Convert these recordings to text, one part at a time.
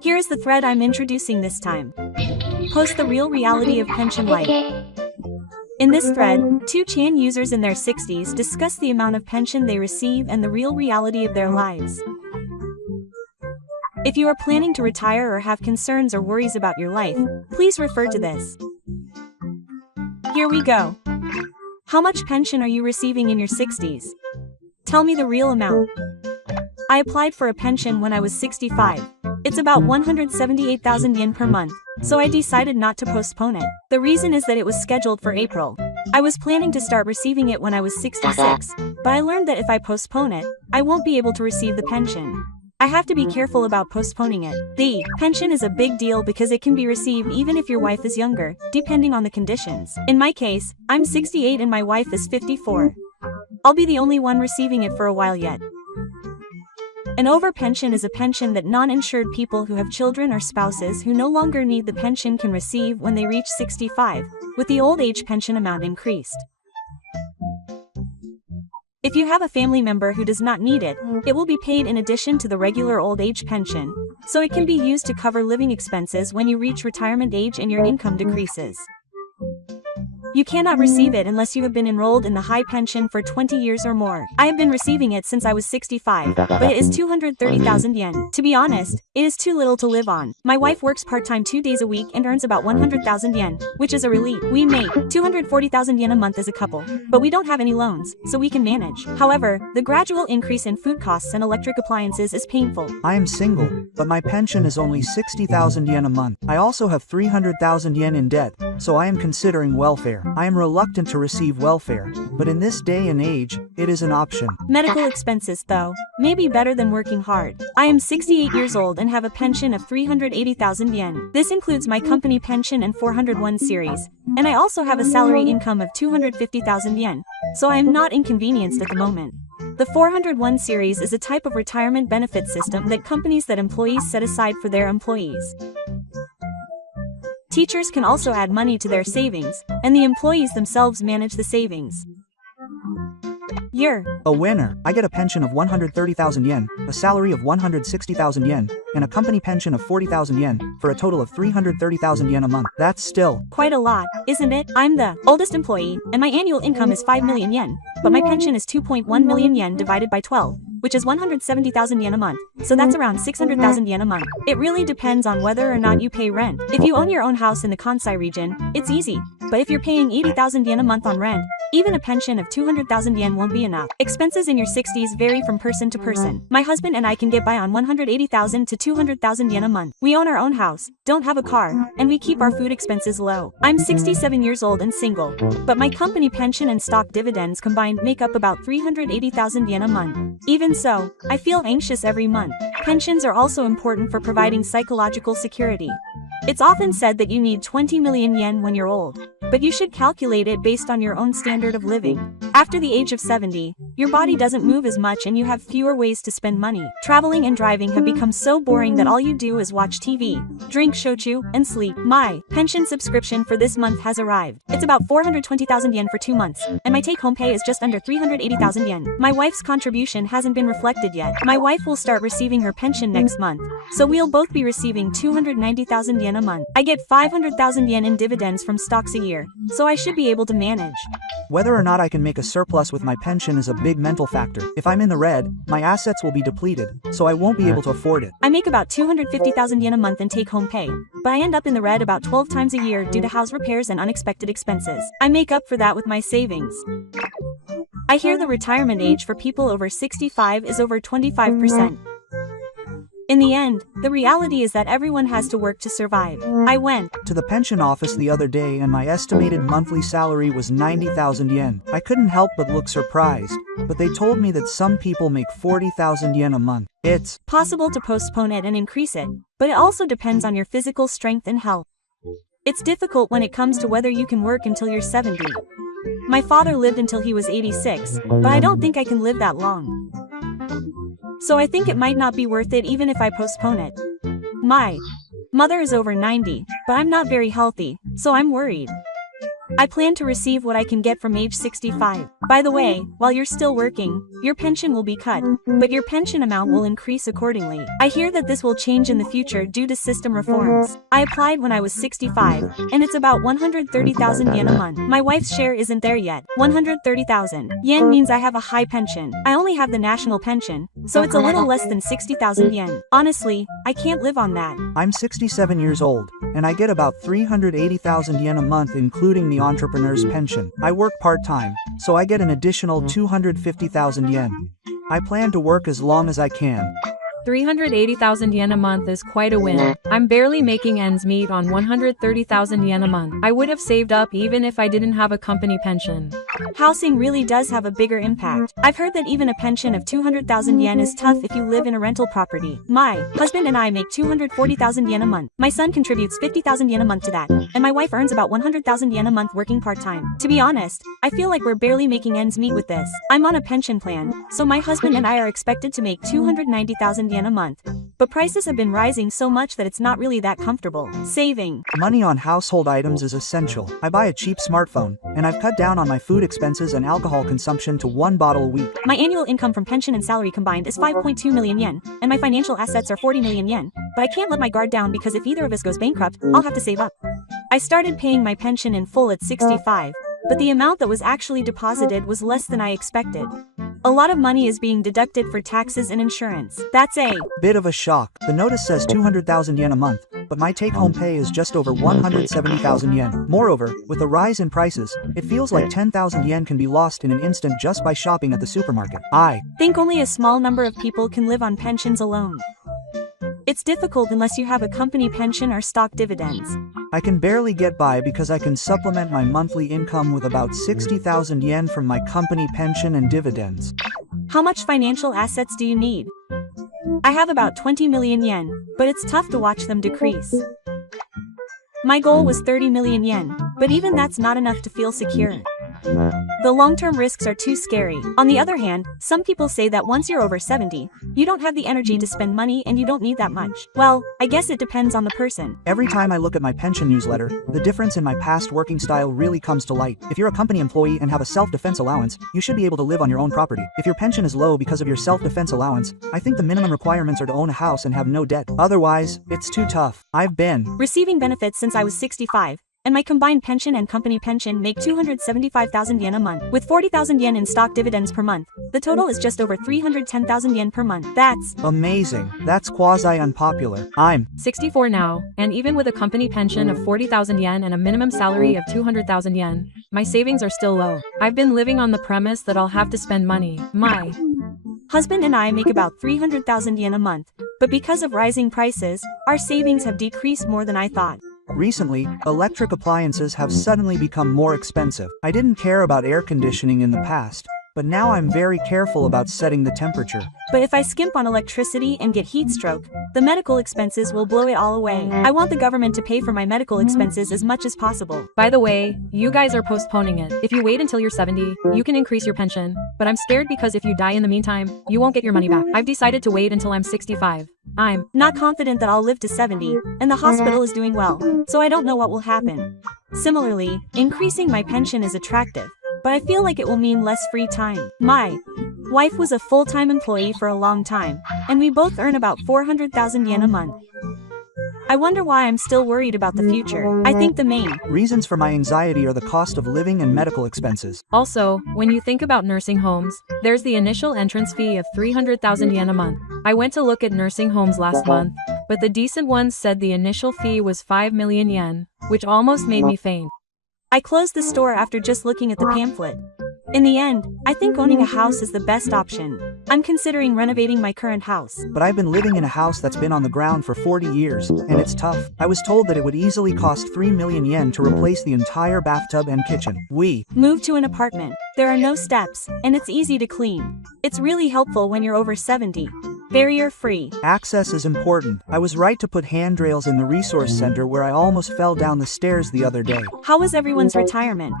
Here is the thread I'm introducing this time. Post the real reality of pension life. In this thread, 2chan users in their 60s discuss the amount of pension they receive and the real reality of their lives. If you are planning to retire or have concerns or worries about your life, please refer to this. Here we go. How much pension are you receiving in your 60s? Tell me the real amount. I applied for a pension when I was 65. It's about 178,000 yen per month, so I decided not to postpone it. The reason is that it was scheduled for April. I was planning to start receiving it when I was 66, but I learned that if I postpone it, I won't be able to receive the pension. I have to be careful about postponing it. The pension is a big deal because it can be received even if your wife is younger, depending on the conditions. In my case, I'm 68 and my wife is 54. I'll be the only one receiving it for a while yet. An overpension is a pension that non-insured people who have children or spouses who no longer need the pension can receive when they reach 65, with the old age pension amount increased. If you have a family member who does not need it, it will be paid in addition to the regular old age pension, so it can be used to cover living expenses when you reach retirement age and your income decreases. You cannot receive it unless you have been enrolled in the high pension for 20 years or more. I have been receiving it since I was 65, but it is 230,000 yen. To be honest, it is too little to live on. My wife works part-time 2 days a week and earns about 100,000 yen, which is a relief. We make 240,000 yen a month as a couple, but we don't have any loans, so we can manage. However, the gradual increase in food costs and electric appliances is painful. I am single, but my pension is only 60,000 yen a month. I also have 300,000 yen in debt, so I am considering welfare. I am reluctant to receive welfare, but in this day and age, it is an option. Medical expenses, though, may be better than working hard. I am 68 years old and have a pension of 380,000 yen. This includes my company pension and 401 series, and I also have a salary income of 250,000 yen, so I am not inconvenienced at the moment. The 401 series is a type of retirement benefit system that companies that employees set aside for their employees. Teachers can also add money to their savings, and the employees themselves manage the savings. You're a winner. I get a pension of 130,000 yen, a salary of 160,000 yen, and a company pension of 40,000 yen, for a total of 330,000 yen a month. That's still quite a lot, isn't it? I'm the oldest employee, and my annual income is 5 million yen, but my pension is 2.1 million yen divided by 12. Which is 170,000 yen a month, so that's around 600,000 yen a month. It really depends on whether or not you pay rent. If you own your own house in the Kansai region, it's easy, but if you're paying 80,000 yen a month on rent, even a pension of 200,000 yen won't be enough. Expenses in your 60s vary from person to person. My husband and I can get by on 180,000 to 200,000 yen a month. We own our own house, don't have a car, and we keep our food expenses low. I'm 67 years old and single, but my company pension and stock dividends combined make up about 380,000 yen a month. Even so, I feel anxious every month. Pensions are also important for providing psychological security. It's often said that you need 20 million yen when you're old, but you should calculate it based on your own standard of living. After the age of 70, your body doesn't move as much and you have fewer ways to spend money. Traveling and driving have become so boring that all you do is watch TV, drink shochu, and sleep. My pension subscription for this month has arrived. It's about 420,000 yen for 2 months, and my take-home pay is just under 380,000 yen. My wife's contribution hasn't been reflected yet. My wife will start receiving her pension next month, so we'll both be receiving 290,000 yen a month. I get 500,000 yen in dividends from stocks a year, so I should be able to manage. Whether or not I can make a surplus with my pension is a big mental factor. If I'm in the red, my assets will be depleted, so I won't be able to afford it. I make about 250,000 yen a month in take-home pay, but I end up in the red about 12 times a year due to house repairs and unexpected expenses. I make up for that with my savings. I hear the retirement age for people over 65 is over 25%. In the end, the reality is that everyone has to work to survive. I went to the pension office the other day and my estimated monthly salary was 90,000 yen. I couldn't help but look surprised, but they told me that some people make 40,000 yen a month. It's possible to postpone it and increase it, but it also depends on your physical strength and health. It's difficult when it comes to whether you can work until you're 70. My father lived until he was 86, but I don't think I can live that long. So I think it might not be worth it even if I postpone it. My mother is over 90, but I'm not very healthy, so I'm worried. I plan to receive what I can get from age 65. By the way, while you're still working, your pension will be cut, but your pension amount will increase accordingly. I hear that this will change in the future due to system reforms. I applied when I was 65, and it's about 130,000 yen a month. My wife's share isn't there yet. 130,000 yen means I have a high pension. I only have the national pension, so it's a little less than 60,000 yen. Honestly, I can't live on that. I'm 67 years old, and I get about 380,000 yen a month including the entrepreneur's pension. I work part-time, so I get an additional 250,000 yen. I plan to work as long as I can. 380,000 yen a month is quite a win. I'm barely making ends meet on 130,000 yen a month. I would have saved up even if I didn't have a company pension. Housing really does have a bigger impact. I've heard that even a pension of 200,000 yen is tough if you live in a rental property. My husband and I make 240,000 yen a month. My son contributes 50,000 yen a month to that, and my wife earns about 100,000 yen a month working part-time. To be honest, I feel like we're barely making ends meet with this. I'm on a pension plan, so my husband and I are expected to make 290,000 yen a month. But prices have been rising so much that it's not really that comfortable. Saving Money on household items is essential. I buy a cheap smartphone, and I've cut down on my food expenses and alcohol consumption to 1 bottle a week. My annual income from pension and salary combined is 5.2 million yen, and my financial assets are 40 million yen. But I can't let my guard down because if either of us goes bankrupt, I'll have to save up. I started paying my pension in full at 65, but the amount that was actually deposited was less than I expected. A lot of money is being deducted for taxes and insurance. That's a bit of a shock. The notice says 200,000 yen a month, but my take-home pay is just over 170,000 yen. Moreover, with the rise in prices, it feels like 10,000 yen can be lost in an instant just by shopping at the supermarket. I think only a small number of people can live on pensions alone. It's difficult unless you have a company pension or stock dividends. I can barely get by because I can supplement my monthly income with about 60,000 yen from my company pension and dividends. How much financial assets do you need? I have about 20 million yen, but it's tough to watch them decrease. My goal was 30 million yen, but even that's not enough to feel secure. The long-term risks are too scary. On the other hand, some people say that once you're over 70, you don't have the energy to spend money and you don't need that much. Well, I guess it depends on the person. Every time I look at my pension newsletter, the difference in my past working style really comes to light. If you're a company employee and have a self-defense allowance, you should be able to live on your own property. If your pension is low because of your self-defense allowance, I think the minimum requirements are to own a house and have no debt. Otherwise, it's too tough. I've been receiving benefits since I was 65. And my combined pension and company pension make 275,000 yen a month. With 40,000 yen in stock dividends per month, the total is just over 310,000 yen per month. That's amazing. That's quasi-unpopular. I'm 64 now, and even with a company pension of 40,000 yen and a minimum salary of 200,000 yen, my savings are still low. I've been living on the premise that I'll have to spend money. My husband and I make about 300,000 yen a month, but because of rising prices, our savings have decreased more than I thought. Recently, electric appliances have suddenly become more expensive. I didn't care about air conditioning in the past, but now I'm very careful about setting the temperature. But if I skimp on electricity and get heat stroke, the medical expenses will blow it all away. I want the government to pay for my medical expenses as much as possible. By the way, you guys are postponing it. If you wait until you're 70, you can increase your pension. But I'm scared because if you die in the meantime, you won't get your money back. I've decided to wait until I'm 65. I'm not confident that I'll live to 70, and the hospital is doing well, so I don't know what will happen. Similarly, increasing my pension is attractive, but I feel like it will mean less free time. My wife was a full-time employee for a long time, and we both earn about 400,000 yen a month. I wonder why I'm still worried about the future. I think the main reasons for my anxiety are the cost of living and medical expenses. Also, when you think about nursing homes, there's the initial entrance fee of 300,000 yen a month. I went to look at nursing homes last month, but the decent ones said the initial fee was 5 million yen, which almost made me faint. I closed the store after just looking at the pamphlet. In the end, I think owning a house is the best option. I'm considering renovating my current house. But I've been living in a house that's been on the ground for 40 years, and it's tough. I was told that it would easily cost 3 million yen to replace the entire bathtub and kitchen. We moved to an apartment. There are no steps, and it's easy to clean. It's really helpful when you're over 70. Barrier-free. Access is important. I was right to put handrails in the resource center where I almost fell down the stairs the other day. How was everyone's retirement?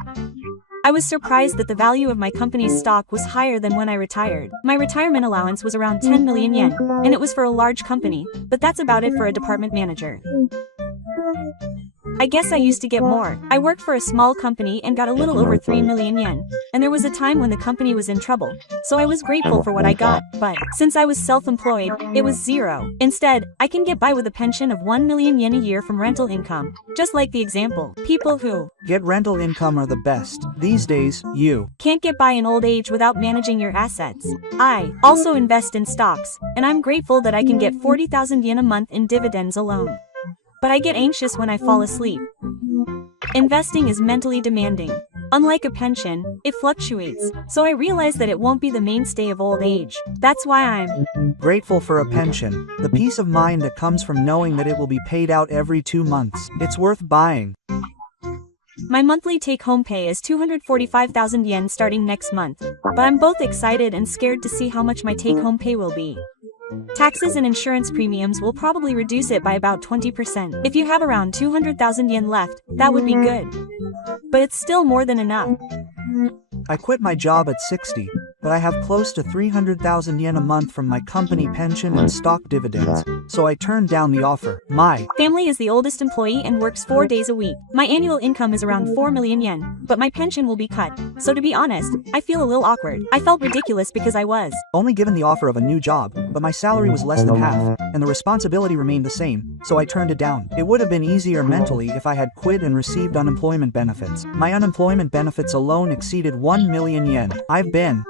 I was surprised that the value of my company's stock was higher than when I retired. My retirement allowance was around 10 million yen, and it was for a large company, but that's about it for a department manager. I guess I used to get more. I worked for a small company and got a little over 3 million yen. And there was a time when the company was in trouble. So I was grateful for what I got. But since I was self-employed, it was zero. Instead, I can get by with a pension of 1 million yen a year from rental income. Just like the example. People who Get rental income are the best. These days, you can't get by in old age without managing your assets. I also invest in stocks, and I'm grateful that I can get 40,000 yen a month in dividends alone. But I get anxious when I fall asleep. Investing is mentally demanding. Unlike a pension, it fluctuates, so I realize that it won't be the mainstay of old age. That's why I'm grateful for a pension, the peace of mind that comes from knowing that it will be paid out every 2 months. It's worth buying. My monthly take-home pay is 245,000 yen starting next month, but I'm both excited and scared to see how much my take-home pay will be. Taxes and insurance premiums will probably reduce it by about 20%. If you have around 200,000 yen left, that would be good. But it's still more than enough. I quit my job at 60, but I have close to 300,000 yen a month from my company pension and stock dividends, so I turned down the offer. My family is the oldest employee and works 4 days a week. My annual income is around 4 million yen, but my pension will be cut. So to be honest, I feel a little awkward. I felt ridiculous because I was only given the offer of a new job, but my salary was less than half, and the responsibility remained the same, so I turned it down. It would have been easier mentally if I had quit and received unemployment benefits. My unemployment benefits alone exceeded 1 million yen. I've been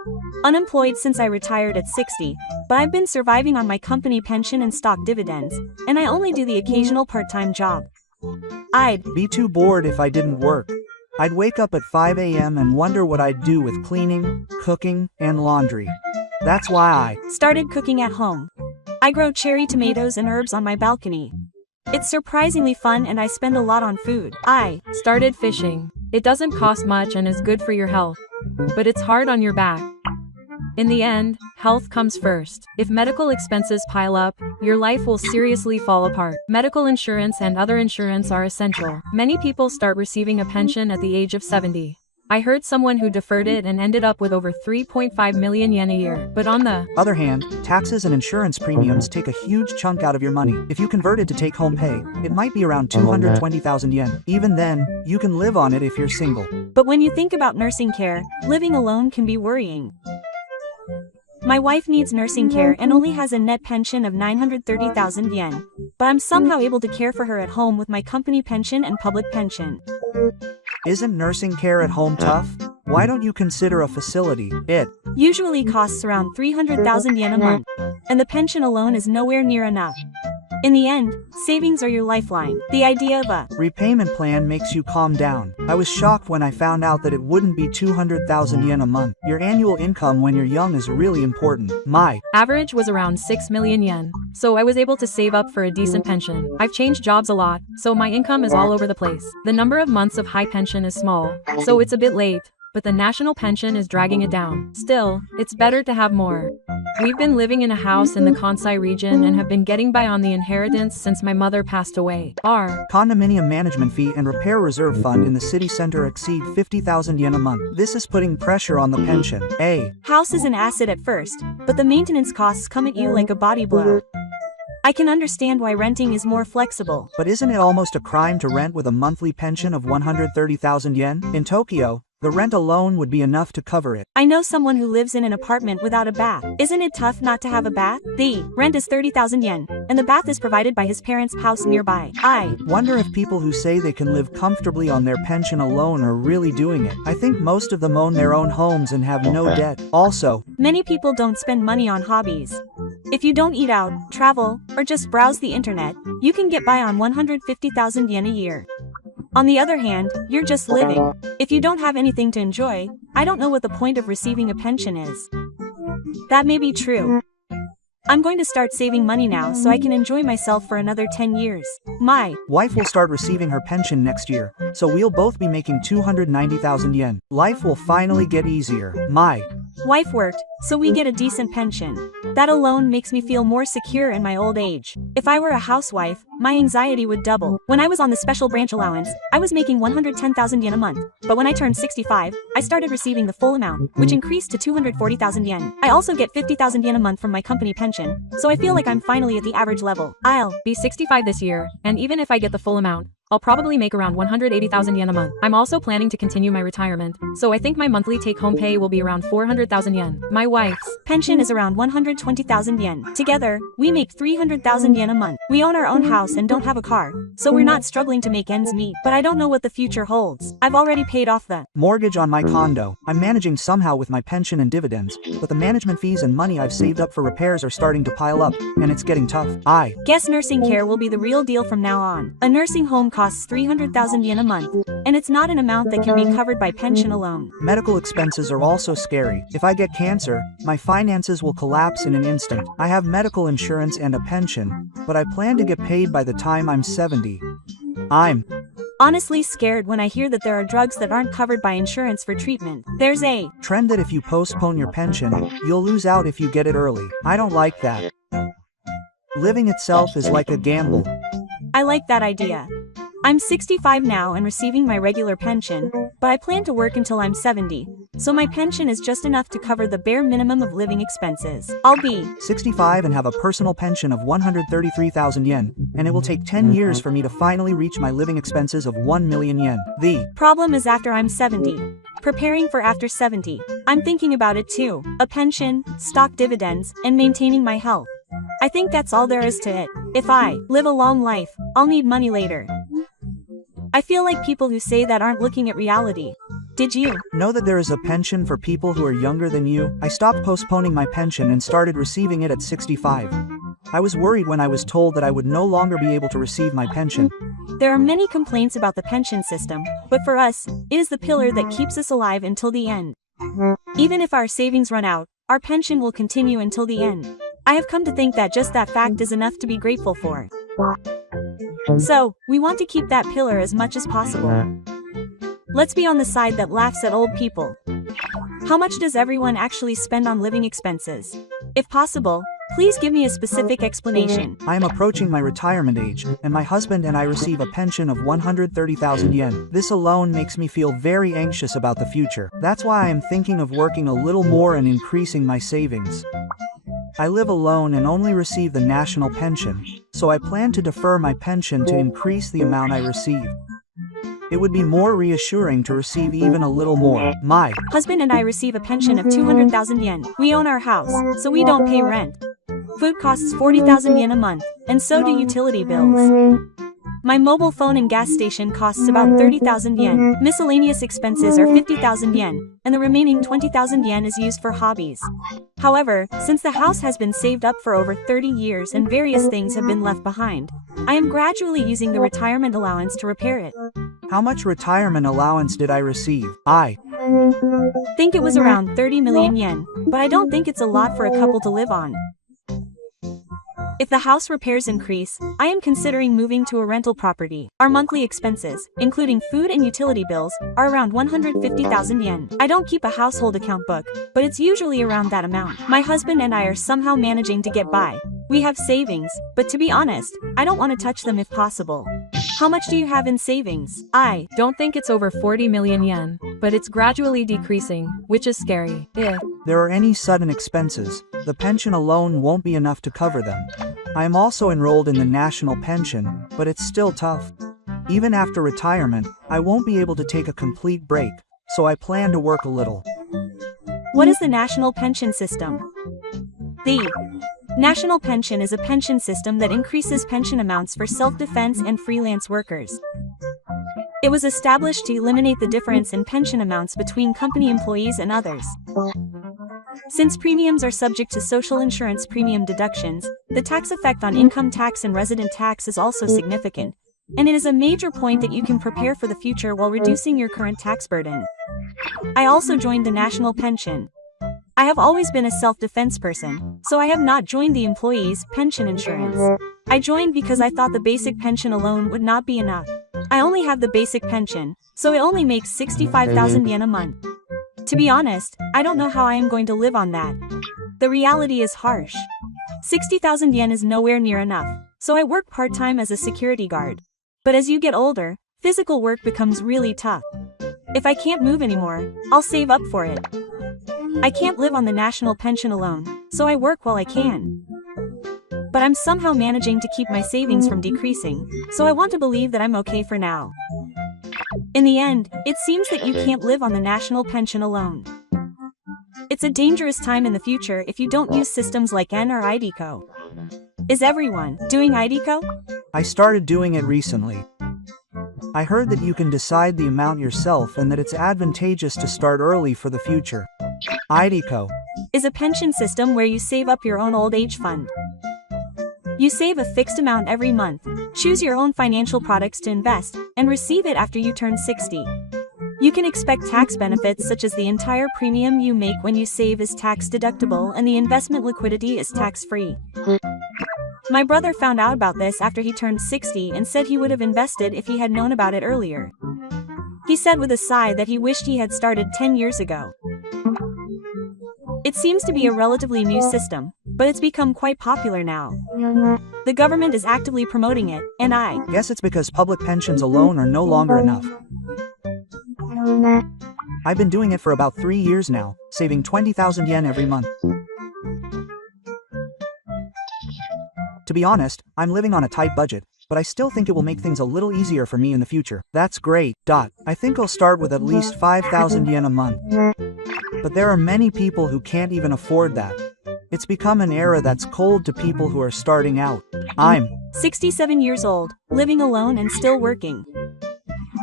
unemployed since I retired at 60, but I've been surviving on my company pension and stock dividends, and I only do the occasional part-time job. I'd be too bored if I didn't work. I'd wake up at 5 a.m. and wonder what I'd do with cleaning, cooking, and laundry. That's why I started cooking at home. I grow cherry tomatoes and herbs on my balcony. It's surprisingly fun and I spend a lot on food. I started fishing. It doesn't cost much and is good for your health. But it's hard on your back. In the end, health comes first. If medical expenses pile up, your life will seriously fall apart. Medical insurance and other insurance are essential. Many people start receiving a pension at the age of 70. I heard someone who deferred it and ended up with over 3.5 million yen a year. But on the other hand, taxes and insurance premiums take a huge chunk out of your money. If you convert it to take-home pay, it might be around 220,000 yen. Even then, you can live on it if you're single. But when you think about nursing care, living alone can be worrying. My wife needs nursing care and only has a net pension of 930,000 yen. But I'm somehow able to care for her at home with my company pension and public pension. Isn't nursing care at home tough? Why don't you consider a facility? It usually costs around 300,000 yen a month, and the pension alone is nowhere near enough. In the end, savings are your lifeline. The idea of a repayment plan makes you calm down. I was shocked when I found out that it wouldn't be 200,000 yen a month. Your annual income when you're young is really important. My average was around 6 million yen, so I was able to save up for a decent pension. I've changed jobs a lot, so my income is all over the place. The number of months of high pension is small, so it's a bit late, but the national pension is dragging it down. Still, it's better to have more. We've been living in a house in the Kansai region and have been getting by on the inheritance since my mother passed away. Our condominium management fee and repair reserve fund in the city center exceed 50,000 yen a month. This is putting pressure on the pension. A house is an asset at first, but the maintenance costs come at you like a body blow. I can understand why renting is more flexible. But isn't it almost a crime to rent with a monthly pension of 130,000 yen? In Tokyo, the rent alone would be enough to cover it. I know someone who lives in an apartment without a bath. Isn't it tough not to have a bath? The rent is 30,000 yen, and the bath is provided by his parents' house nearby. I wonder if people who say they can live comfortably on their pension alone are really doing it. I think most of them own their own homes and have no debt. Also, many people don't spend money on hobbies. If you don't eat out, travel, or just browse the internet, you can get by on 150,000 yen a year. On the other hand, you're just living. If you don't have anything to enjoy, I don't know what the point of receiving a pension is. That may be true. I'm going to start saving money now so I can enjoy myself for another 10 years. My wife will start receiving her pension next year, so we'll both be making 290,000 yen. Life will finally get easier. My wife worked, so we get a decent pension. That alone makes me feel more secure in my old age. If I were a housewife, my anxiety would double. When I was on the special branch allowance, I was making 110,000 yen a month. But when I turned 65, I started receiving the full amount, which increased to 240,000 yen. I also get 50,000 yen a month from my company pension, so I feel like I'm finally at the average level. I'll be 65 this year, and even if I get the full amount, I'll probably make around 180,000 yen a month. I'm also planning to continue my retirement, so I think my monthly take-home pay will be around 400,000 yen. My wife's pension is around 120,000 yen. Together, we make 300,000 yen a month. We own our own house and don't have a car, so we're not struggling to make ends meet. But I don't know what the future holds. I've already paid off the mortgage on my condo. I'm managing somehow with my pension and dividends, but the management fees and money I've saved up for repairs are starting to pile up, and it's getting tough. I guess nursing care will be the real deal from now on. A nursing home costs 300,000 yen a month, and it's not an amount that can be covered by pension alone. Medical expenses are also scary. If I get cancer, my finances will collapse in an instant. I have medical insurance and a pension, but I plan to get paid by the time I'm 70. I'm honestly scared when I hear that there are drugs that aren't covered by insurance for treatment. There's a trend that if you postpone your pension, you'll lose out if you get it early. I don't like that. Living itself is like a gamble. I like that idea. I'm 65 now and receiving my regular pension, but I plan to work until I'm 70, so my pension is just enough to cover the bare minimum of living expenses. I'll be 65 and have a personal pension of 133,000 yen, and it will take 10 years for me to finally reach my living expenses of 1 million yen. The problem is after I'm 70. Preparing for after 70. I'm thinking about it too. A pension, stock dividends, and maintaining my health. I think that's all there is to it. If I live a long life, I'll need money later. I feel like people who say that aren't looking at reality. Did you know that there is a pension for people who are younger than you? I stopped postponing my pension and started receiving it at 65. I was worried when I was told that I would no longer be able to receive my pension. There are many complaints about the pension system, but for us, it is the pillar that keeps us alive until the end. Even if our savings run out, our pension will continue until the end. I have come to think that just that fact is enough to be grateful for. So, we want to keep that pillar as much as possible. Let's be on the side that laughs at old people. How much does everyone actually spend on living expenses? If possible, please give me a specific explanation. I am approaching my retirement age, and my husband and I receive a pension of 130,000 yen. This alone makes me feel very anxious about the future. That's why I am thinking of working a little more and increasing my savings. I live alone and only receive the national pension, so I plan to defer my pension to increase the amount I receive. It would be more reassuring to receive even a little more. My husband and I receive a pension of 200,000 yen. We own our house, so we don't pay rent. Food costs 40,000 yen a month, and so do utility bills. My mobile phone and gas station costs about 30,000 yen. Miscellaneous expenses are 50,000 yen, and the remaining 20,000 yen is used for hobbies. However, since the house has been saved up for over 30 years and various things have been left behind, I am gradually using the retirement allowance to repair it. How much retirement allowance did I receive? I think it was around 30 million yen, but I don't think it's a lot for a couple to live on. If the house repairs increase, I am considering moving to a rental property. Our monthly expenses, including food and utility bills, are around 150,000 yen. I don't keep a household account book, but it's usually around that amount. My husband and I are somehow managing to get by. We have savings, but to be honest, I don't want to touch them if possible. How much do you have in savings? I don't think it's over 40 million yen, but it's gradually decreasing, which is scary. If there are any sudden expenses, the pension alone won't be enough to cover them. I am also enrolled in the national pension, but it's still tough. Even after retirement, I won't be able to take a complete break, so I plan to work a little. What is the national pension system? The national pension is a pension system that increases pension amounts for self-defense and freelance workers. It was established to eliminate the difference in pension amounts between company employees and others. Since premiums are subject to social insurance premium deductions, the tax effect on income tax and resident tax is also significant, and it is a major point that you can prepare for the future while reducing your current tax burden. I also joined the national pension. I have always been a self-defense person, so I have not joined the employees' pension insurance. I joined because I thought the basic pension alone would not be enough. I only have the basic pension, so it only makes 65,000 yen a month. To be honest, I don't know how I am going to live on that. The reality is harsh. 60,000 yen is nowhere near enough, so I work part-time as a security guard. But as you get older, physical work becomes really tough. If I can't move anymore, I'll save up for it. I can't live on the national pension alone, so I work while I can. but I'm somehow managing to keep my savings from decreasing, so I want to believe that I'm okay for now. In the end, it seems that you can't live on the national pension alone. It's a dangerous time in the future if you don't use systems like N or IDCO. Is everyone doing IDCO? I started doing it recently. I heard that you can decide the amount yourself and that it's advantageous to start early for the future. IDCO is a pension system where you save up your own old age fund. You save a fixed amount every month, choose your own financial products to invest, and receive it after you turn 60. You can expect tax benefits such as the entire premium you make when you save is tax deductible and the investment liquidity is tax-free. My brother found out about this after he turned 60 and said he would have invested if he had known about it earlier. He said with a sigh that he wished he had started 10 years ago. It seems to be a relatively new system, but it's become quite popular now. The government is actively promoting it, and I guess it's because public pensions alone are no longer enough. I've been doing it for about 3 years now, saving 20,000 yen every month. To be honest, I'm living on a tight budget, but I still think it will make things a little easier for me in the future. That's great. I think I'll start with at least 5,000 yen a month. But there are many people who can't even afford that. It's become an era that's cold to people who are starting out. I'm 67 years old, living alone and still working.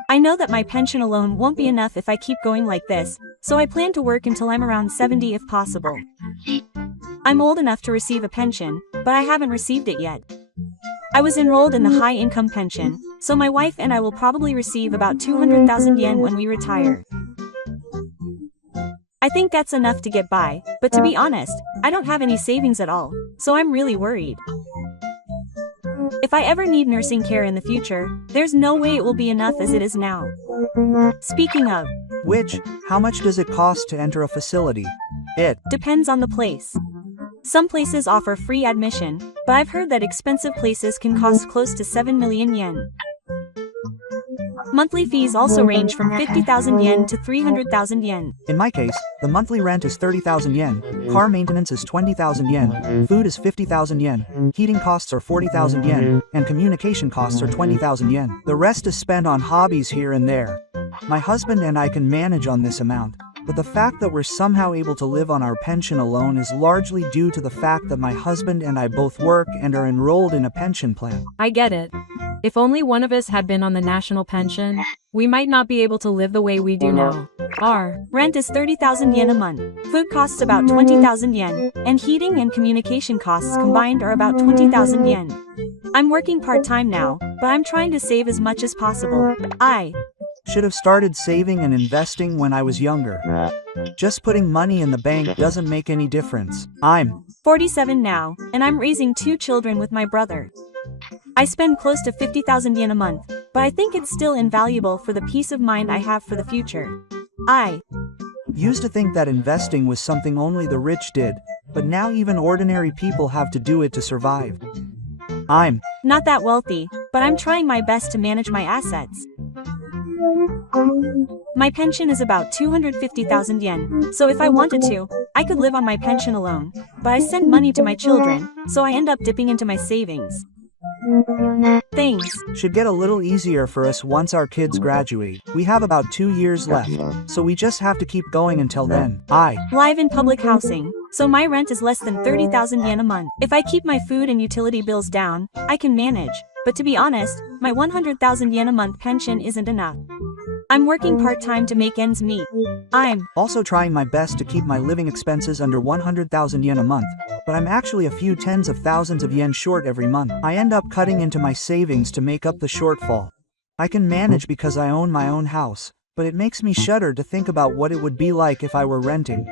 I know that my pension alone won't be enough if I keep going like this, so I plan to work until I'm around 70 if possible. I'm old enough to receive a pension, but I haven't received it yet. I was enrolled in the high-income pension, so my wife and I will probably receive about 200,000 yen when we retire. I think that's enough to get by, but to be honest, I don't have any savings at all, so I'm really worried. If I ever need nursing care in the future, there's no way it will be enough as it is now. Speaking of which, how much does it cost to enter a facility? It depends on the place. Some places offer free admission, but I've heard that expensive places can cost close to 7 million yen. Monthly fees also range from 50,000 yen to 300,000 yen. In my case, the monthly rent is 30,000 yen, car maintenance is 20,000 yen, food is 50,000 yen, heating costs are 40,000 yen, and communication costs are 20,000 yen. The rest is spent on hobbies here and there. My husband and I can manage on this amount, but the fact that we're somehow able to live on our pension alone is largely due to the fact that my husband and I both work and are enrolled in a pension plan. I get it. If only one of us had been on the national pension, we might not be able to live the way we do now. Our rent is 30,000 yen a month, food costs about 20,000 yen, and heating and communication costs combined are about 20,000 yen. I'm working part-time now, but I'm trying to save as much as possible. I should have started saving and investing when I was younger. Just putting money in the bank doesn't make any difference. I'm 47 now, and I'm raising 2 children with my brother. I spend close to 50,000 yen a month, but I think it's still invaluable for the peace of mind I have for the future. I used to think that investing was something only the rich did, but now even ordinary people have to do it to survive. I'm not that wealthy, but I'm trying my best to manage my assets. My pension is about 250,000 yen, so if I wanted to, I could live on my pension alone, but I send money to my children, so I end up dipping into my savings. Things should get a little easier for us once our kids graduate. We have about 2 years left, so we just have to keep going until then. I live in public housing, so my rent is less than 30,000 yen a month. If I keep my food and utility bills down, I can manage, but to be honest, my 100,000 yen a month pension isn't enough. I'm working part-time to make ends meet. I'm also trying my best to keep my living expenses under 100,000 yen a month, but I'm actually a few tens of thousands of yen short every month. I end up cutting into my savings to make up the shortfall. I can manage because I own my own house, but it makes me shudder to think about what it would be like if I were renting.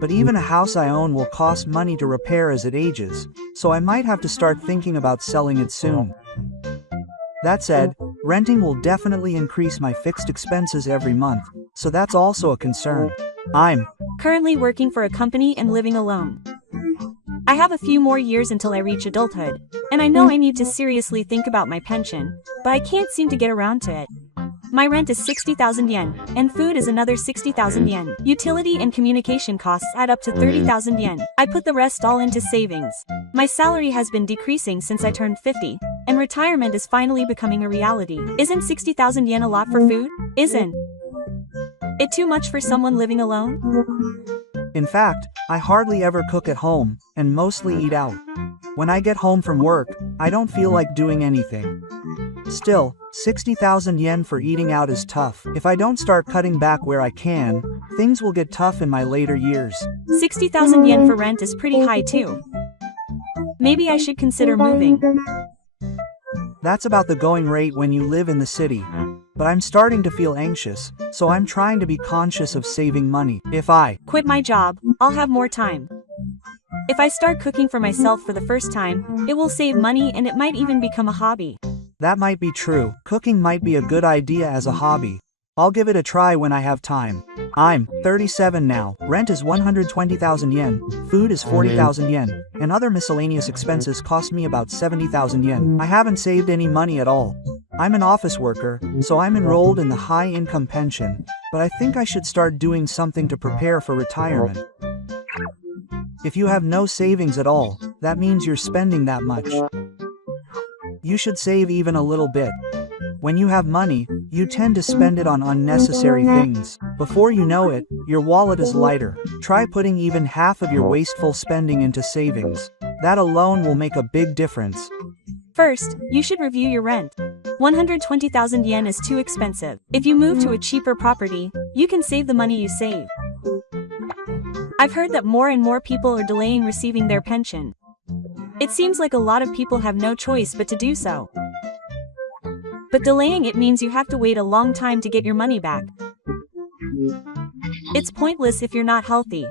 But even a house I own will cost money to repair as it ages, so I might have to start thinking about selling it soon. That said, renting will definitely increase my fixed expenses every month, so that's also a concern. I'm currently working for a company and living alone. I have a few more years until I reach adulthood, and I know I need to seriously think about my pension, but I can't seem to get around to it. My rent is 60,000 yen, and food is another 60,000 yen. Utility and communication costs add up to 30,000 yen. I put the rest all into savings. My salary has been decreasing since I turned 50, and retirement is finally becoming a reality. Isn't 60,000 yen a lot for food? Isn't it too much for someone living alone? In fact, I hardly ever cook at home, and mostly eat out. When I get home from work, I don't feel like doing anything. Still, 60,000 yen for eating out is tough. If I don't start cutting back where I can, things will get tough in my later years. 60,000 yen for rent is pretty high too. Maybe I should consider moving. That's about the going rate when you live in the city. But I'm starting to feel anxious, so I'm trying to be conscious of saving money. If I quit my job, I'll have more time. If I start cooking for myself for the first time, it will save money and it might even become a hobby. That might be true. Cooking might be a good idea as a hobby. I'll give it a try when I have time. I'm 37 now. Rent is 120,000 yen, food is 40,000 yen, and other miscellaneous expenses cost me about 70,000 yen. I haven't saved any money at all. I'm an office worker, so I'm enrolled in the high-income pension, but I think I should start doing something to prepare for retirement. If you have no savings at all, that means you're spending that much. You should save even a little bit. When you have money, you tend to spend it on unnecessary things. Before you know it, your wallet is lighter. Try putting even half of your wasteful spending into savings. That alone will make a big difference. First, you should review your rent. 120,000 yen is too expensive. If you move to a cheaper property, you can save the money you save. I've heard that more and more people are delaying receiving their pension. It seems like a lot of people have no choice but to do so. But delaying it means you have to wait a long time to get your money back. It's pointless if you're not healthy.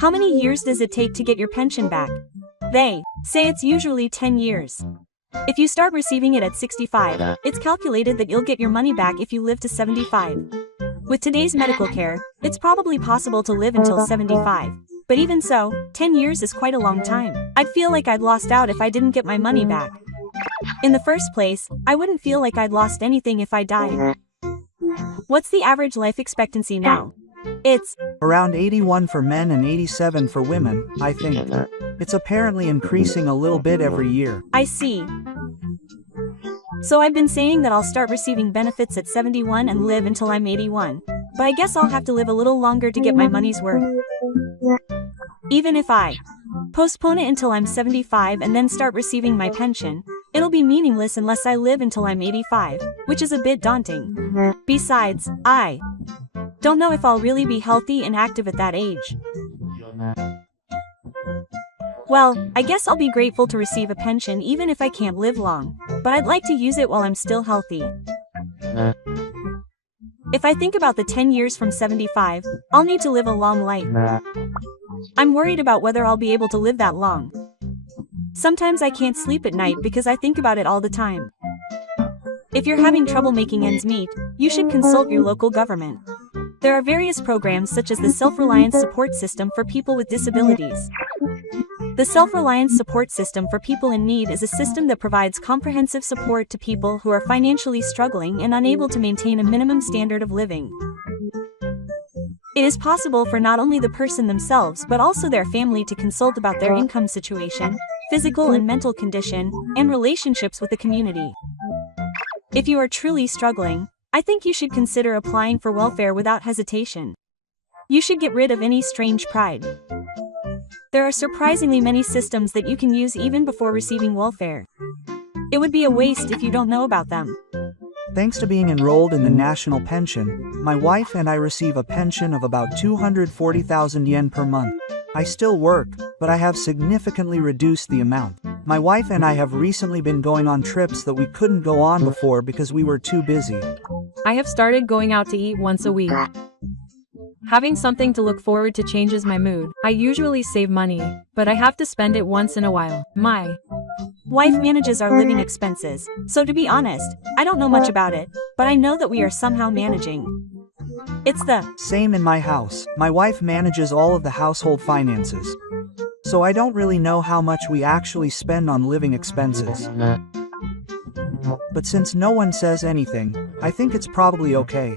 How many years does it take to get your pension back? They say it's usually 10 years. If you start receiving it at 65, it's calculated that you'll get your money back if you live to 75. With today's medical care, it's probably possible to live until 75. But even so, 10 years is quite a long time. I'd feel like I'd lost out if I didn't get my money back. In the first place, I wouldn't feel like I'd lost anything if I died. What's the average life expectancy now? It's around 81 for men and 87 for women, I think. It's apparently increasing a little bit every year. I see. So I've been saying that I'll start receiving benefits at 71 and live until I'm 81. But I guess I'll have to live a little longer to get my money's worth. Even if I postpone it until I'm 75 and then start receiving my pension, it'll be meaningless unless I live until I'm 85, which is a bit daunting. Besides, I don't know if I'll really be healthy and active at that age. Well, I guess I'll be grateful to receive a pension even if I can't live long, but I'd like to use it while I'm still healthy. If I think about the 10 years from 75, I'll need to live a long life. I'm worried about whether I'll be able to live that long. Sometimes I can't sleep at night because I think about it all the time. If you're having trouble making ends meet, you should consult your local government. There are various programs such as the Self-Reliance Support System for People with Disabilities. The Self-Reliance Support System for People in Need is a system that provides comprehensive support to people who are financially struggling and unable to maintain a minimum standard of living. It is possible for not only the person themselves but also their family to consult about their income situation, physical and mental condition, and relationships with the community. If you are truly struggling, I think you should consider applying for welfare without hesitation. You should get rid of any strange pride. There are surprisingly many systems that you can use even before receiving welfare. It would be a waste if you don't know about them. Thanks to being enrolled in the national pension, my wife and I receive a pension of about 240,000 yen per month. I still work, but I have significantly reduced the amount. My wife and I have recently been going on trips that we couldn't go on before because we were too busy. I have started going out to eat once a week. Having something to look forward to changes my mood. I usually save money, but I have to spend it once in a while. My wife manages our living expenses, so to be honest, I don't know much about it, but I know that we are somehow managing. It's the same in my house. My wife manages all of the household finances. So I don't really know how much we actually spend on living expenses. But since no one says anything, I think it's probably okay.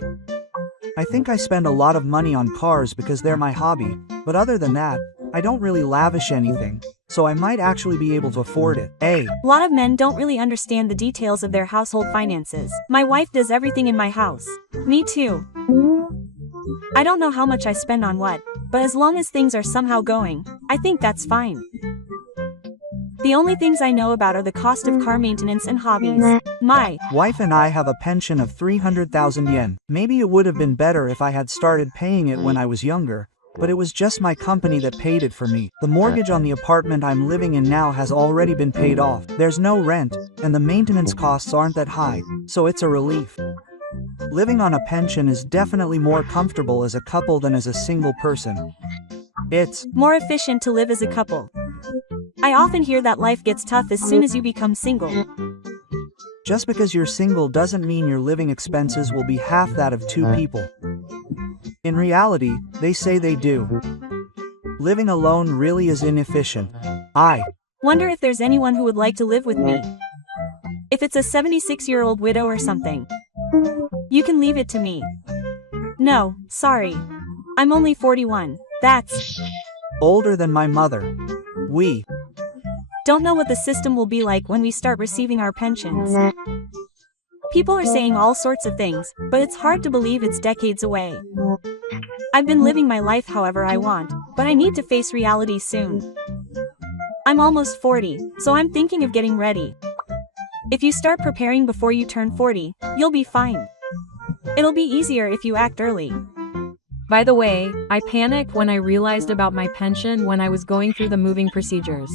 I think I spend a lot of money on cars because they're my hobby, but other than that, I don't really lavish anything, so I might actually be able to afford it. A lot of men don't really understand the details of their household finances. My wife does everything in my house. Me too. I don't know how much I spend on what, but as long as things are somehow going, I think that's fine. The only things I know about are the cost of car maintenance and hobbies. My wife and I have a pension of 300,000 yen. Maybe it would have been better if I had started paying it when I was younger, but it was just my company that paid it for me. The mortgage on the apartment I'm living in now has already been paid off. There's no rent, and the maintenance costs aren't that high, so it's a relief. Living on a pension is definitely more comfortable as a couple than as a single person. It's more efficient to live as a couple. I often hear that life gets tough as soon as you become single. Just because you're single doesn't mean your living expenses will be half that of two people. In reality, they say they do. Living alone really is inefficient. I wonder if there's anyone who would like to live with me. If it's a 76-year-old widow or something, you can leave it to me. No, sorry. I'm only 41. That's older than my mother. We don't know what the system will be like when we start receiving our pensions. People are saying all sorts of things, but it's hard to believe it's decades away. I've been living my life however I want, but I need to face reality soon. I'm almost 40, so I'm thinking of getting ready. If you start preparing before you turn 40, you'll be fine. It'll be easier if you act early. By the way, I panicked when I realized about my pension when I was going through the moving procedures.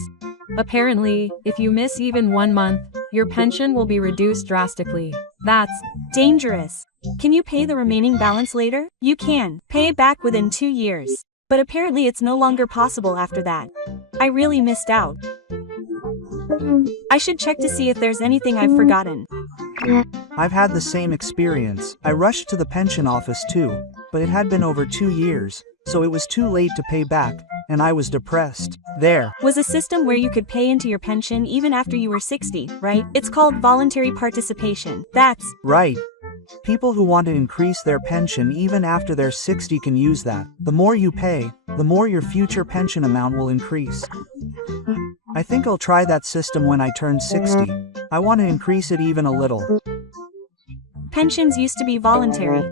Apparently, if you miss even 1 month, your pension will be reduced drastically. That's dangerous. Can you pay the remaining balance later? You can. Pay it back within 2 years. But apparently it's no longer possible after that. I really missed out. I should check to see if there's anything I've forgotten. I've had the same experience. I rushed to the pension office too, but it had been over 2 years, so it was too late to pay back, and I was depressed. There was a system where you could pay into your pension even after you were 60, right? It's called voluntary participation. That's right. People who want to increase their pension even after they're 60 can use that. The more you pay, the more your future pension amount will increase. I think I'll try that system when I turn 60. I want to increase it even a little. Pensions used to be voluntary.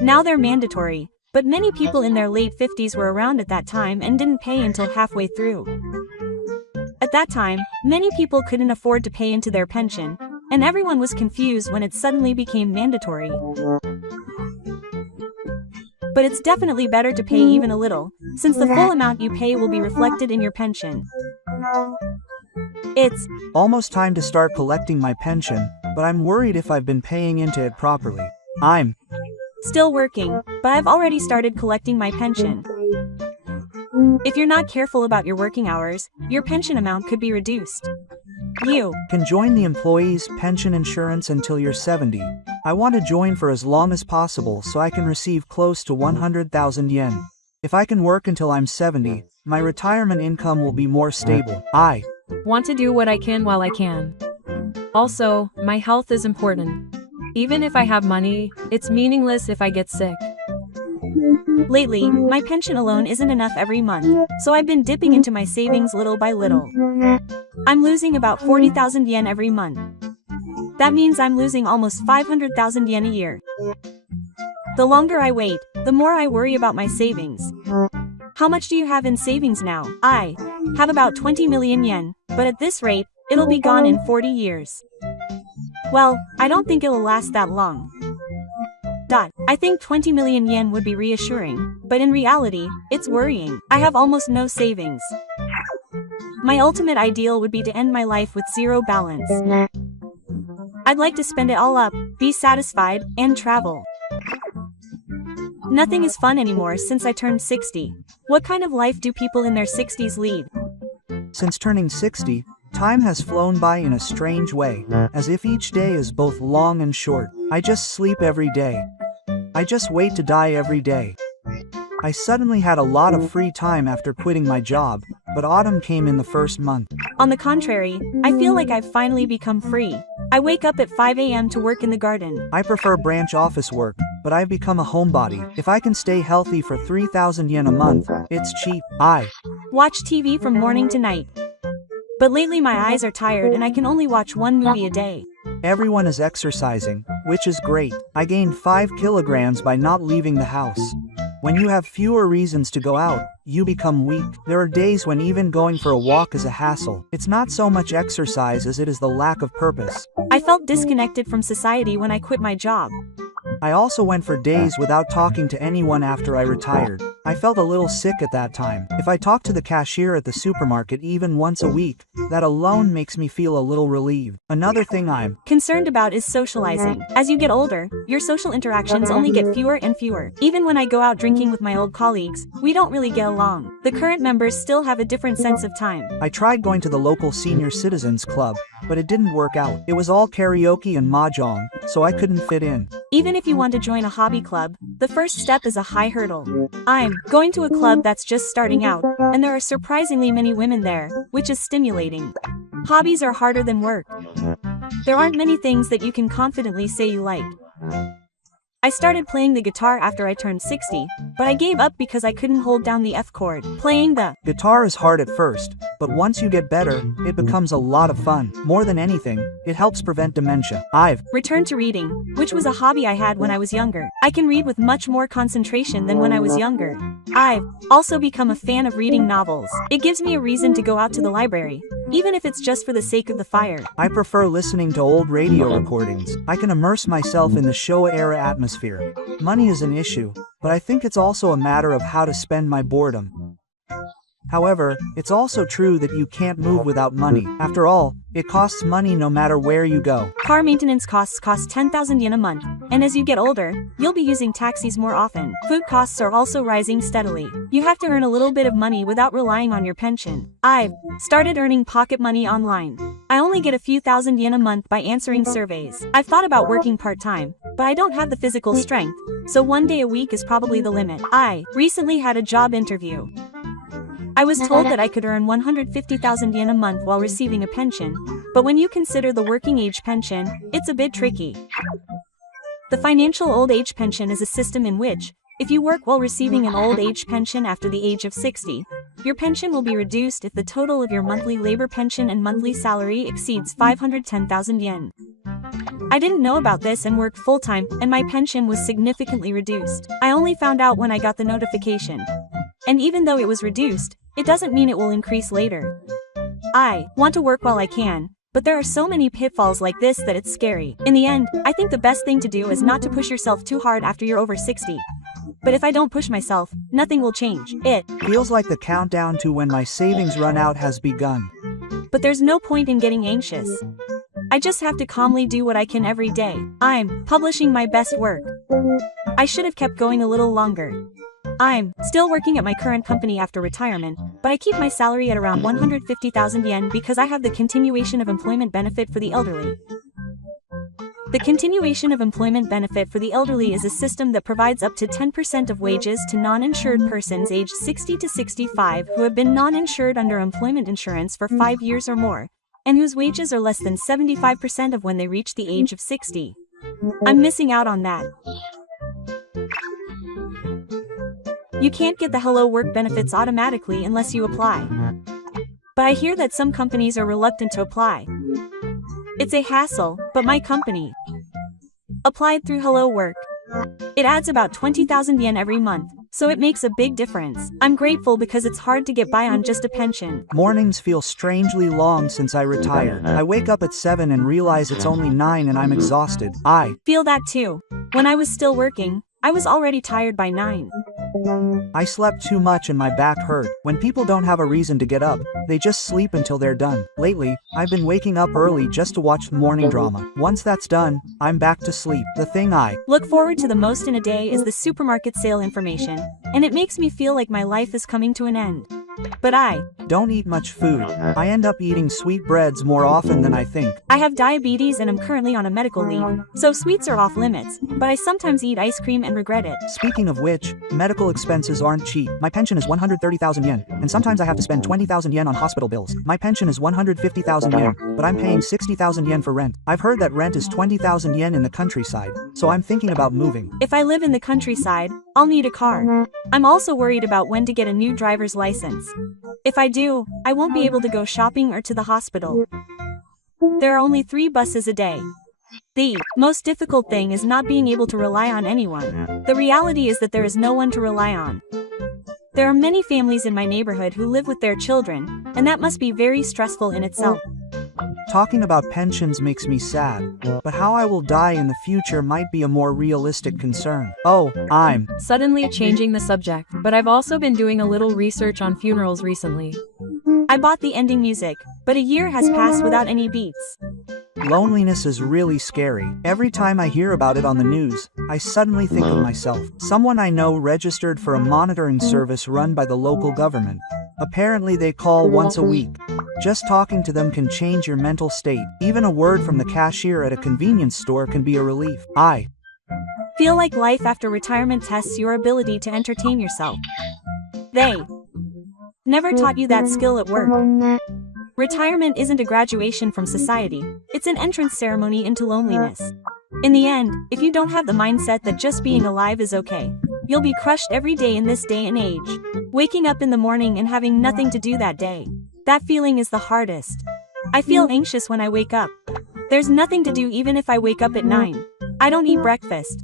Now they're mandatory, but many people in their late 50s were around at that time and didn't pay until halfway through. At that time, many people couldn't afford to pay into their pension, and everyone was confused when it suddenly became mandatory. But it's definitely better to pay even a little, since the full amount you pay will be reflected in your pension. It's almost time to start collecting my pension, but I'm worried if I've been paying into it properly. I'm still working, but I've already started collecting my pension. If you're not careful about your working hours, your pension amount could be reduced. You can join the employee's pension insurance until you're 70. I want to join for as long as possible so I can receive close to 100,000 yen. If I can work until I'm 70, my retirement income will be more stable. I want to do what I can while I can. Also, my health is important. Even if I have money, it's meaningless if I get sick. Lately, my pension alone isn't enough every month, so I've been dipping into my savings little by little. I'm losing about 40,000 yen every month. That means I'm losing almost 500,000 yen a year. The longer I wait, the more I worry about my savings. How much do you have in savings now? I have about 20 million yen, but at this rate, it'll be gone in 40 years. Well, I don't think it'll last that long. I think 20 million yen would be reassuring, but in reality, it's worrying. I have almost no savings. My ultimate ideal would be to end my life with zero balance. I'd like to spend it all up, be satisfied, and travel. Nothing is fun anymore since I turned 60. What kind of life do people in their 60s lead? Since turning 60, time has flown by in a strange way, as if each day is both long and short. I just sleep every day. I just wait to die every day. I suddenly had a lot of free time after quitting my job, but autumn came in the first month. On the contrary, I feel like I've finally become free. I wake up at 5 a.m. to work in the garden. I prefer branch office work, but I've become a homebody. If I can stay healthy for 3,000 yen a month, it's cheap. I Watch TV from morning to night. But lately my eyes are tired and I can only watch one movie a day. Everyone is exercising, which is great. I gained 5 kilograms by not leaving the house. When you have fewer reasons to go out, you become weak. There are days when even going for a walk is a hassle. It's not so much exercise as it is the lack of purpose. I felt disconnected from society when I quit my job. I also went for days without talking to anyone after I retired. I felt a little sick at that time. If I talk to the cashier at the supermarket even once a week, that alone makes me feel a little relieved. Another thing I'm Concerned about is socializing. As you get older, your social interactions only get fewer and fewer. Even when I go out drinking with my old colleagues, we don't really get along. The current members still have a different sense of time. I tried going to the local senior citizens club, but it didn't work out. It was all karaoke and mahjong, so I couldn't fit in. Even if you want to join a hobby club, the first step is a high hurdle. I'm going to a club that's just starting out, and there are surprisingly many women there, which is stimulating. Hobbies are harder than work. There aren't many things that you can confidently say you like. I started playing the guitar after I turned 60, but I gave up because I couldn't hold down the F chord. Playing the Guitar is hard at first, but once you get better, it becomes a lot of fun. More than anything, it helps prevent dementia. I've returned to reading, which was a hobby I had when I was younger. I can read with much more concentration than when I was younger. I've also become a fan of reading novels. It gives me a reason to go out to the library, even if it's just for the sake of the fire. I prefer listening to old radio recordings. I can immerse myself in the Showa-era atmosphere. Money is an issue, but I think it's also a matter of how to spend my boredom. However, it's also true that you can't move without money. After all, it costs money no matter where you go. Car maintenance costs cost 10,000 yen a month, and as you get older, you'll be using taxis more often. Food costs are also rising steadily. You have to earn a little bit of money without relying on your pension. I've started earning pocket money online. I only get a few thousand yen a month by answering surveys. I've thought about working part-time, but I don't have the physical strength, so one day a week is probably the limit. I recently had a job interview. I was told that I could earn 150,000 yen a month while receiving a pension, but when you consider the working age pension, it's a bit tricky. The financial old age pension is a system in which, if you work while receiving an old age pension after the age of 60, your pension will be reduced if the total of your monthly labor pension and monthly salary exceeds 510,000 yen. I didn't know about this and worked full-time, and my pension was significantly reduced. I only found out when I got the notification. And even though it was reduced, it doesn't mean it will increase later. I want to work while I can, but there are so many pitfalls like this that it's scary. In the end, I think the best thing to do is not to push yourself too hard after you're over 60. But if I don't push myself, nothing will change. It feels like the countdown to when my savings run out has begun. But there's no point in getting anxious. I just have to calmly do what I can every day. I'm publishing my best work. I should have kept going a little longer. I'm still working at my current company after retirement, but I keep my salary at around 150,000 yen because I have the continuation of employment benefit for the elderly. The continuation of employment benefit for the elderly is a system that provides up to 10% of wages to non-insured persons aged 60 to 65 who have been non-insured under employment insurance for 5 years or more, and whose wages are less than 75% of when they reach the age of 60. I'm missing out on that. You can't get the Hello Work benefits automatically unless you apply. But I hear that some companies are reluctant to apply. It's a hassle, but my company applied through Hello Work. It adds about 20,000 yen every month, so it makes a big difference. I'm grateful because it's hard to get by on just a pension. Mornings feel strangely long since I retired. I wake up at 7 and realize it's only 9 and I'm exhausted. I feel that too. When I was still working, I was already tired by 9. I slept too much and my back hurt. When people don't have a reason to get up, they just sleep until they're done. Lately, I've been waking up early just to watch the morning drama. Once that's done, I'm back to sleep. The thing I look forward to the most in a day is the supermarket sale information, and it makes me feel like my life is coming to an end. But I don't eat much food. I end up eating sweetbreads more often than I think. I have diabetes and am currently on a medical leave, so sweets are off limits, but I sometimes eat ice cream and regret it. Speaking of which, medical expenses aren't cheap. My pension is 130,000 yen, and sometimes I have to spend 20,000 yen on hospital bills. My pension is 150,000 yen, but I'm paying 60,000 yen for rent. I've heard that rent is 20,000 yen in the countryside, so I'm thinking about moving. If I live in the countryside, I'll need a car. I'm also worried about when to get a new driver's license. If I do, I won't be able to go shopping or to the hospital. There are only 3 buses a day. The most difficult thing is not being able to rely on anyone. The reality is that there is no one to rely on. There are many families in my neighborhood who live with their children, and that must be very stressful in itself. Talking about pensions makes me sad, but how I will die in the future might be a more realistic concern. Oh, I'm Suddenly changing the subject, but I've also been doing a little research on funerals recently. I bought the ending music, but a year has passed without any beats. Loneliness is really scary. Every time I hear about it on the news, I suddenly think of myself. Someone I know registered for a monitoring service run by the local government. Apparently they call once a week. Just talking to them can change your mental state. Even a word from the cashier at a convenience store can be a relief. I feel like life after retirement tests your ability to entertain yourself. They never taught you that skill at work. Retirement isn't a graduation from society, it's an entrance ceremony into loneliness. In the end, if you don't have the mindset that just being alive is okay, you'll be crushed every day in this day and age. Waking up in the morning and having nothing to do that day. That feeling is the hardest. I feel anxious when I wake up. There's nothing to do even if I wake up at 9. I don't eat breakfast.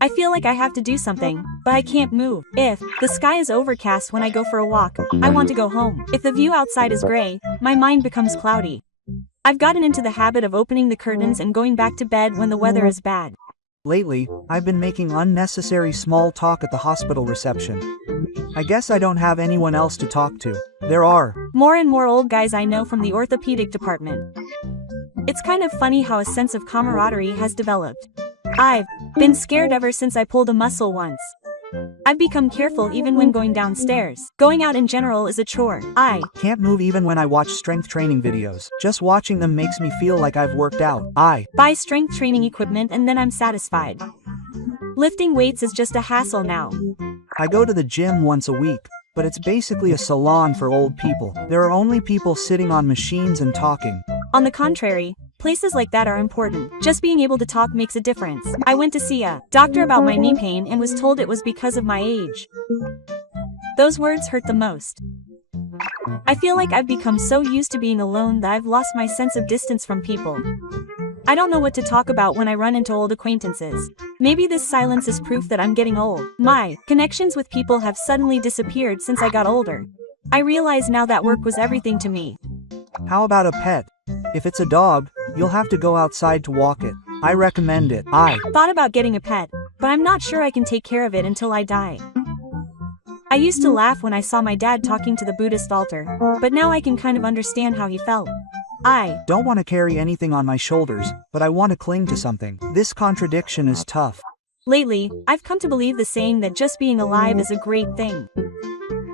I feel like I have to do something, but I can't move. If the sky is overcast when I go for a walk, I want to go home. If the view outside is gray, my mind becomes cloudy. I've gotten into the habit of opening the curtains and going back to bed when the weather is bad. Lately, I've been making unnecessary small talk at the hospital reception. I guess I don't have anyone else to talk to. There are more and more old guys I know from the orthopedic department. It's kind of funny how a sense of camaraderie has developed. I've been scared ever since I pulled a muscle once. I've become careful even when going downstairs. Going out in general is a chore. I can't move even when I watch strength training videos. Just watching them makes me feel like I've worked out. I buy strength training equipment and then I'm satisfied. Lifting weights is just a hassle now. I go to the gym once a week, but it's basically a salon for old people. There are only people sitting on machines and talking. On the contrary, places like that are important. Just being able to talk makes a difference. I went to see a doctor about my knee pain and was told it was because of my age. Those words hurt the most. I feel like I've become so used to being alone that I've lost my sense of distance from people. I don't know what to talk about when I run into old acquaintances. Maybe this silence is proof that I'm getting old. My connections with people have suddenly disappeared since I got older. I realize now that work was everything to me. How about a pet? If it's a dog, you'll have to go outside to walk it. I recommend it. I thought about getting a pet, but I'm not sure I can take care of it until I die. I used to laugh when I saw my dad talking to the Buddhist altar, but now I can kind of understand how he felt. I don't want to carry anything on my shoulders, but I want to cling to something. This contradiction is tough. Lately, I've come to believe the saying that just being alive is a great thing.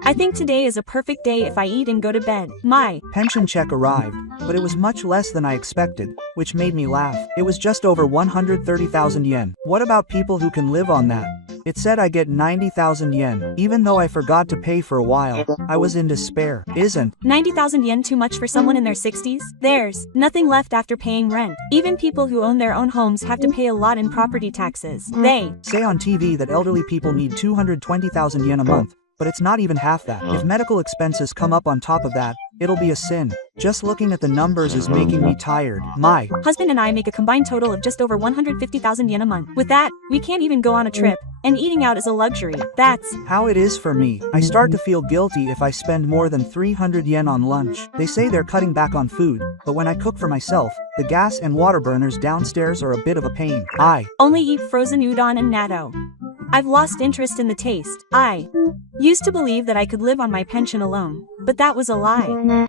I think today is a perfect day if I eat and go to bed. My pension check arrived, but it was much less than I expected, which made me laugh. It was just over 130,000 yen. What about people who can live on that? It said I get 90,000 yen. Even though I forgot to pay for a while, I was in despair. Isn't 90,000 yen too much for someone in their 60s? There's nothing left after paying rent. Even people who own their own homes have to pay a lot in property taxes. They say on TV that elderly people need 220,000 yen a month. But it's not even half that. If medical expenses come up on top of that, it'll be a sin. Just looking at the numbers is making me tired. My husband and I make a combined total of just over 150,000 yen a month. With that, we can't even go on a trip, and eating out is a luxury. That's how it is for me. I start to feel guilty if I spend more than 300 yen on lunch. They say they're cutting back on food, but when I cook for myself, the gas and water burners downstairs are a bit of a pain. I only eat frozen udon and natto. I've lost interest in the taste. I used to believe that I could live on my pension alone, but that was a lie.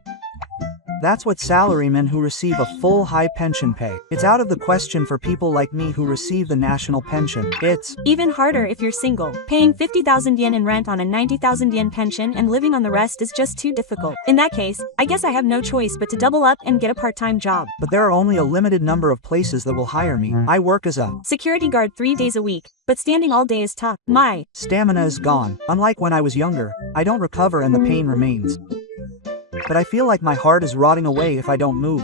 That's what salarymen who receive a full high pension pay. It's out of the question for people like me who receive the national pension. It's even harder if you're single. Paying 50,000 yen in rent on a 90,000 yen pension and living on the rest is just too difficult. In that case, I guess I have no choice but to double up and get a part-time job. But there are only a limited number of places that will hire me. I work as a security guard 3 days a week, but standing all day is tough. My stamina is gone. Unlike when I was younger, I don't recover and the pain remains. But I feel like my heart is rotting away if I don't move.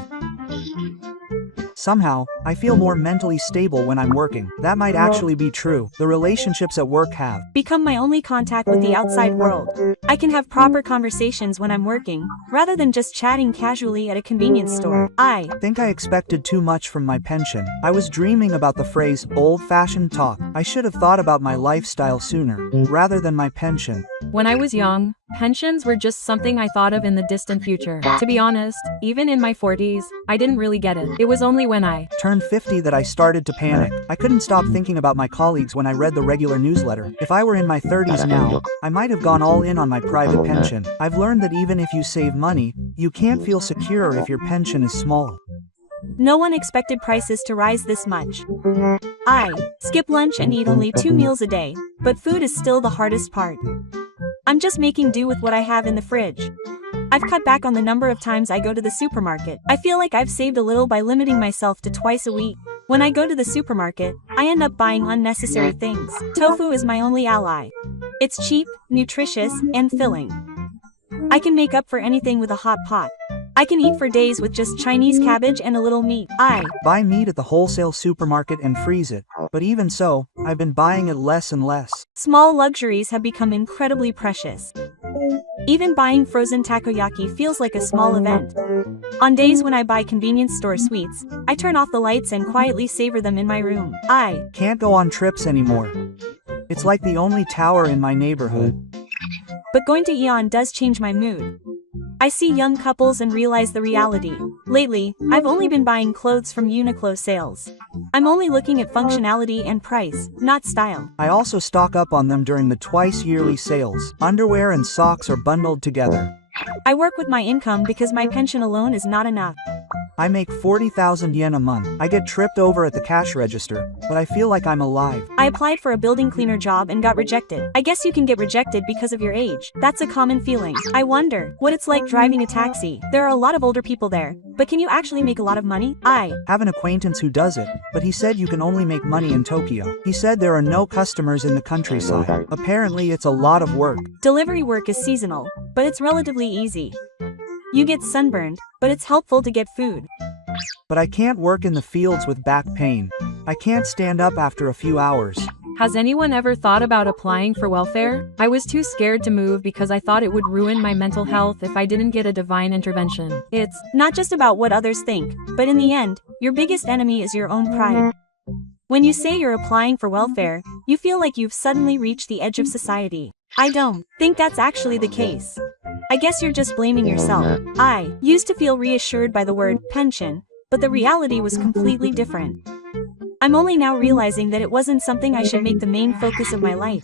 Somehow, I feel more mentally stable when I'm working. That might actually be true. The relationships at work have become my only contact with the outside world. I can have proper conversations when I'm working, rather than just chatting casually at a convenience store. I think I expected too much from my pension. I was dreaming about the phrase, old-fashioned talk. I should have thought about my lifestyle sooner, rather than my pension. When I was young, pensions were just something I thought of in the distant future. To be honest, even in my 40s, I didn't really get it. It was only when I turned 50 that I started to panic. I couldn't stop thinking about my colleagues when I read the regular newsletter. If I were in my 30s now, I might have gone all in on my private pension. I've learned that even if you save money, you can't feel secure if your pension is small. No one expected prices to rise this much. I skip lunch and eat only 2 meals a day, but food is still the hardest part. I'm just making do with what I have in the fridge. I've cut back on the number of times I go to the supermarket. I feel like I've saved a little by limiting myself to twice a week. When I go to the supermarket, I end up buying unnecessary things. Tofu is my only ally. It's cheap, nutritious, and filling. I can make up for anything with a hot pot. I can eat for days with just Chinese cabbage and a little meat. I buy meat at the wholesale supermarket and freeze it, but even so, I've been buying it less and less. Small luxuries have become incredibly precious. Even buying frozen takoyaki feels like a small event. On days when I buy convenience store sweets, I turn off the lights and quietly savor them in my room. I can't go on trips anymore. It's like the only tower in my neighborhood. But going to Aeon does change my mood. I see young couples and realize the reality. Lately, I've only been buying clothes from Uniqlo sales. I'm only looking at functionality and price, not style. I also stock up on them during the twice-yearly sales. Underwear and socks are bundled together. I work with my income because my pension alone is not enough. I make 40,000 yen a month. I get tripped over at the cash register, but I feel like I'm alive. I applied for a building cleaner job and got rejected. I guess you can get rejected because of your age. That's a common feeling. I wonder what it's like driving a taxi. There are a lot of older people there, but can you actually make a lot of money? I have an acquaintance who does it, but he said you can only make money in Tokyo. He said there are no customers in the countryside. Apparently it's a lot of work. Delivery work is seasonal, but it's relatively easy. You get sunburned, but it's helpful to get food. But I can't work in the fields with back pain. I can't stand up after a few hours. Has anyone ever thought about applying for welfare? I was too scared to move because I thought it would ruin my mental health if I didn't get a divine intervention. It's not just about what others think, but in the end, your biggest enemy is your own pride. When you say you're applying for welfare, you feel like you've suddenly reached the edge of society. I don't think that's actually the case. I guess you're just blaming yourself. I used to feel reassured by the word pension, but the reality was completely different. I'm only now realizing that it wasn't something I should make the main focus of my life.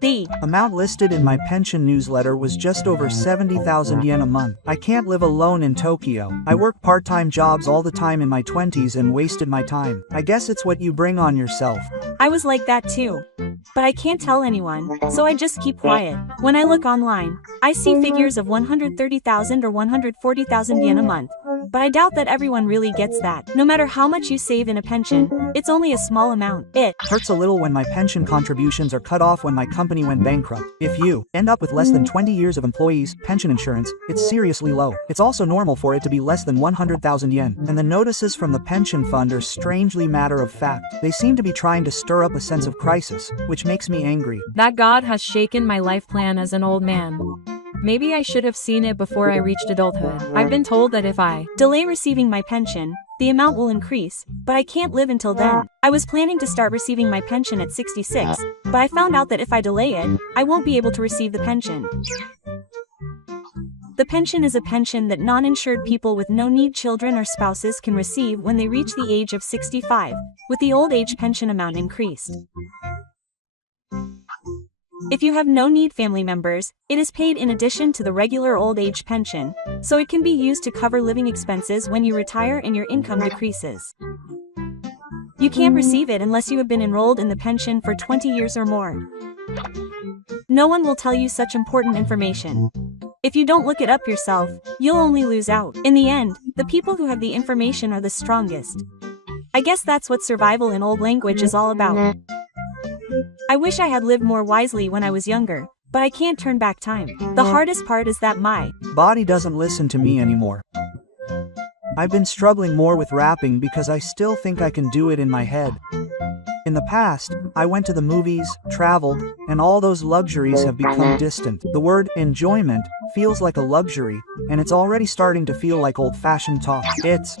The amount listed in my pension newsletter was just over 70,000 yen a month. I can't live alone in Tokyo. I work part-time jobs all the time in my 20s and wasted my time. I guess it's what you bring on yourself. I was like that too. But I can't tell anyone, so I just keep quiet. When I look online, I see figures of 130,000 or 140,000 yen a month. But I doubt that everyone really gets that. No matter how much you save in a pension, it's only a small amount. It hurts a little when my pension contributions are cut off when my company went bankrupt. If you end up with less than 20 years of employees' pension insurance, it's seriously low. It's also normal for it to be less than 100,000 yen. And the notices from the pension fund are strangely matter of fact. They seem to be trying to stir up a sense of crisis, which makes me angry. That God has shaken my life plan as an old man. Maybe I should have seen it before I reached adulthood. I've been told that if I delay receiving my pension, the amount will increase, but I can't live until then. I was planning to start receiving my pension at 66, but I found out that if I delay it, I won't be able to receive the pension. The pension is a pension that non-insured people with no-need children or spouses can receive when they reach the age of 65, with the old age pension amount increased. If you have no-need family members, it is paid in addition to the regular old age pension, so it can be used to cover living expenses when you retire and your income decreases. You can't receive it unless you have been enrolled in the pension for 20 years or more. No one will tell you such important information. If you don't look it up yourself, you'll only lose out. In the end, the people who have the information are the strongest. I guess that's what survival in old language is all about. I wish I had lived more wisely when I was younger, but I can't turn back time. The hardest part is that my body doesn't listen to me anymore. I've been struggling more with rapping because I still think I can do it in my head. In the past, I went to the movies, traveled, and all those luxuries have become distant. The word enjoyment feels like a luxury, and it's already starting to feel like old-fashioned talk. It's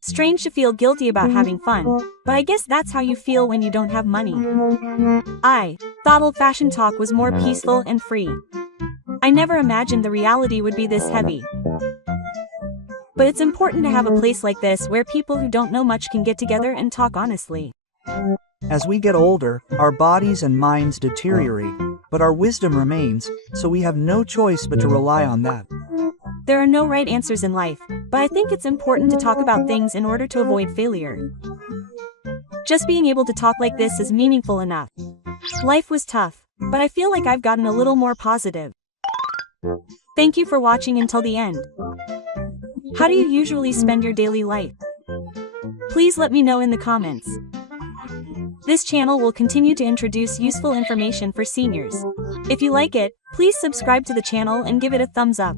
strange to feel guilty about having fun, but I guess that's how you feel when you don't have money. I thought old-fashioned talk was more peaceful and free. I never imagined the reality would be this heavy. But it's important to have a place like this where people who don't know much can get together and talk honestly. As we get older, our bodies and minds deteriorate, but our wisdom remains, so we have no choice but to rely on that. There are no right answers in life, but I think it's important to talk about things in order to avoid failure. Just being able to talk like this is meaningful enough. Life was tough, but I feel like I've gotten a little more positive. Thank you for watching until the end. How do you usually spend your daily life? Please let me know in the comments. This channel will continue to introduce useful information for seniors. If you like it, please subscribe to the channel and give it a thumbs up.